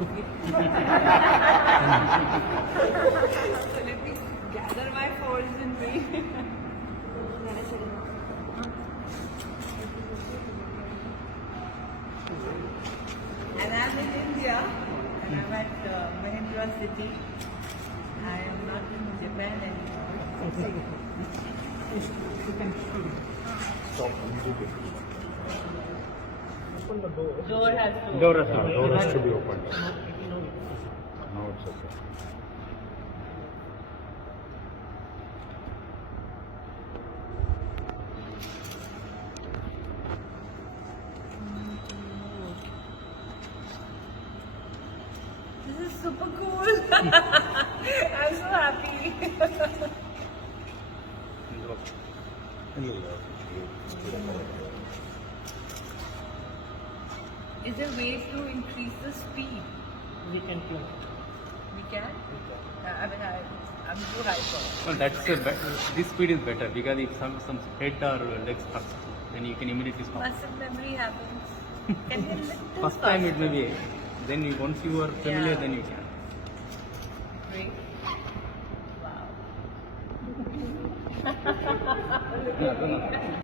let me gather my force and breathe. And I'm in India, and I'm at Mahindra city. I am not in Japan anymore. Stop. Open the door. Door has to. Door has Door has to be opened. Now it's okay. This is super cool. I'm so happy. Is there ways to increase the speed? We can plug. We can? I mean, I'm too hyper. No, this speed is better because if some head or leg stuck, then you can immediately stop. Muscle memory happens. Can you little First time it faster? may be. Then once you are familiar, Yeah. then you can. Great. Wow. Yeah,